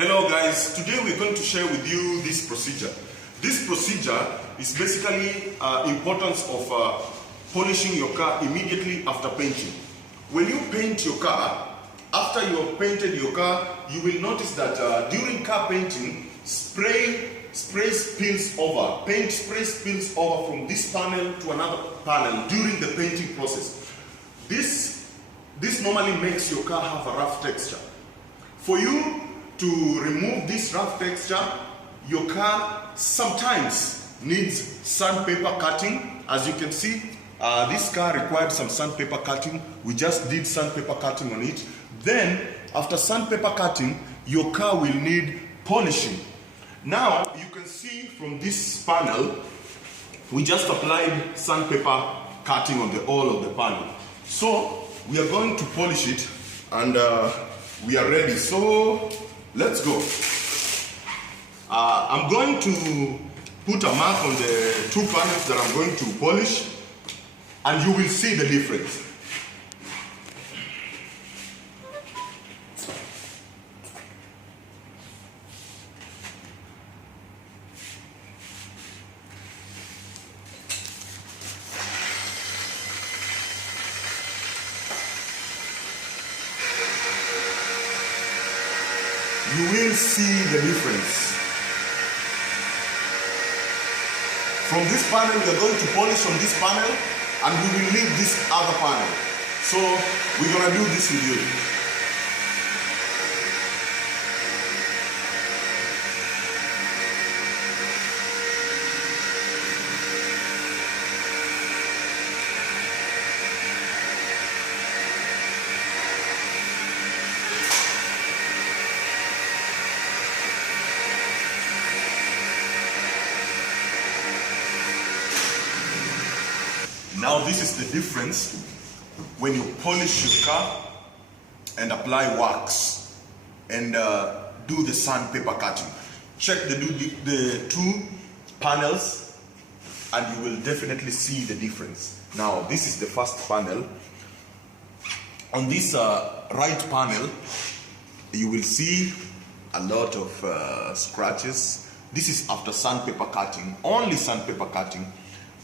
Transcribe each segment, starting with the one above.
Hello guys, today we're going to share with you this procedure. This procedure is basically importance of polishing your car immediately after painting. When you paint your car, after you have painted your car, you will notice that during car painting, spray spills over. Paint spray spills over from this panel to another panel during the painting process. This normally makes your car have a rough texture. For you to remove this rough texture, your car sometimes needs sandpaper cutting. As you can see, this car required some sandpaper cutting. We just did sandpaper cutting on it. Then, after sandpaper cutting, your car will need polishing. Now, you can see from this panel, we just applied sandpaper cutting on the all of the panel. So, we are going to polish it and we are ready. So, let's go. I'm going to put a mark on the two panels that I'm going to polish, and you will see the difference. You will see the difference. From this panel, we are going to polish on this panel, and we will leave this other panel. So we're going to do this with you. Now this is the difference when you polish your car and apply wax and do the sandpaper cutting. Check the two panels and you will definitely see the difference. Now this is the first panel. On this right panel, you will see a lot of scratches. This is after sandpaper cutting, only sandpaper cutting.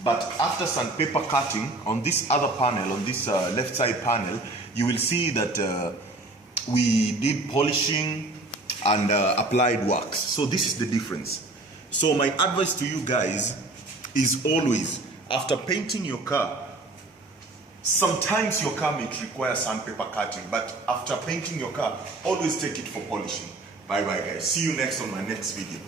But after sandpaper cutting, on this other panel, on this left side panel, you will see that we did polishing and applied wax. So this is the difference. So my advice to you guys is always, after painting your car, sometimes your car may require sandpaper cutting, but after painting your car, always take it for polishing. Bye bye guys. See you next on my next video.